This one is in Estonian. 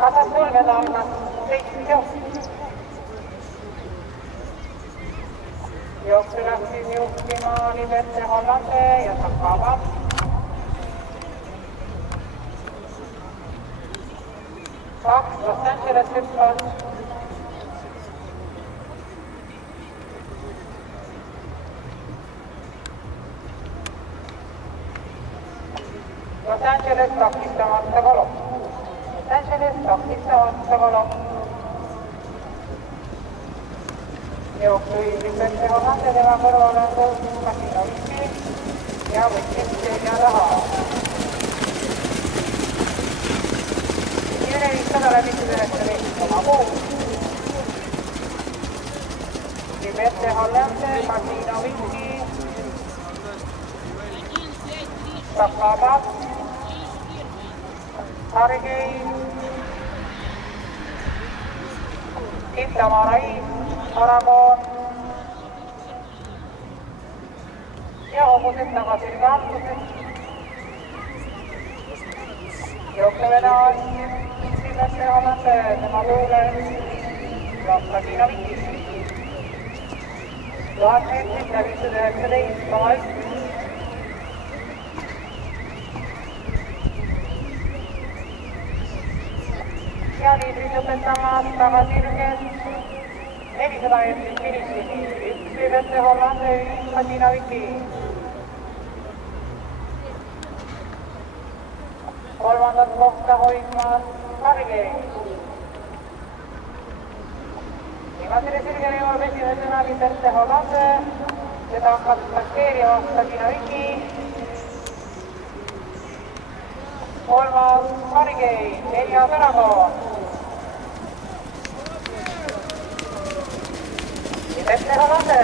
Kasas sulgeda algas 7 jooksu. Jooksu läksis juhtima Liberty Hollande ja Sakaba. Kaks Los Angeles hüppas. Los Angeles takistamata kolo. Los Angeles takistamata kolo. Jooksu Liberty Hollande tema kõrval on tõusnud Kasino Viski ja võttis selja taha. Inimene 500 läbi 19,6. Liberty Hollande, Kasino Viski, Sakaba, Hargei, Intamarai, Aragon ja hobused tagasi kaartused. Jooksevedajad Liberty Hollande tema poole ja Kasino Viski. 1000 meetrit läbi 19,1. Ja liidrid lõpetamas tagasirges 400 meetrit finišini. Üks Liberty Hollande, üks Kasino Viski. Kolmandat kohta hoidmas Hargei. Viimasele sirgele jõuab esimesena Liberty Hollande. Seda hakkab passeerimas Kasino Viski. Kolmas Hargei, 4. Aragon. Liberty Hollande.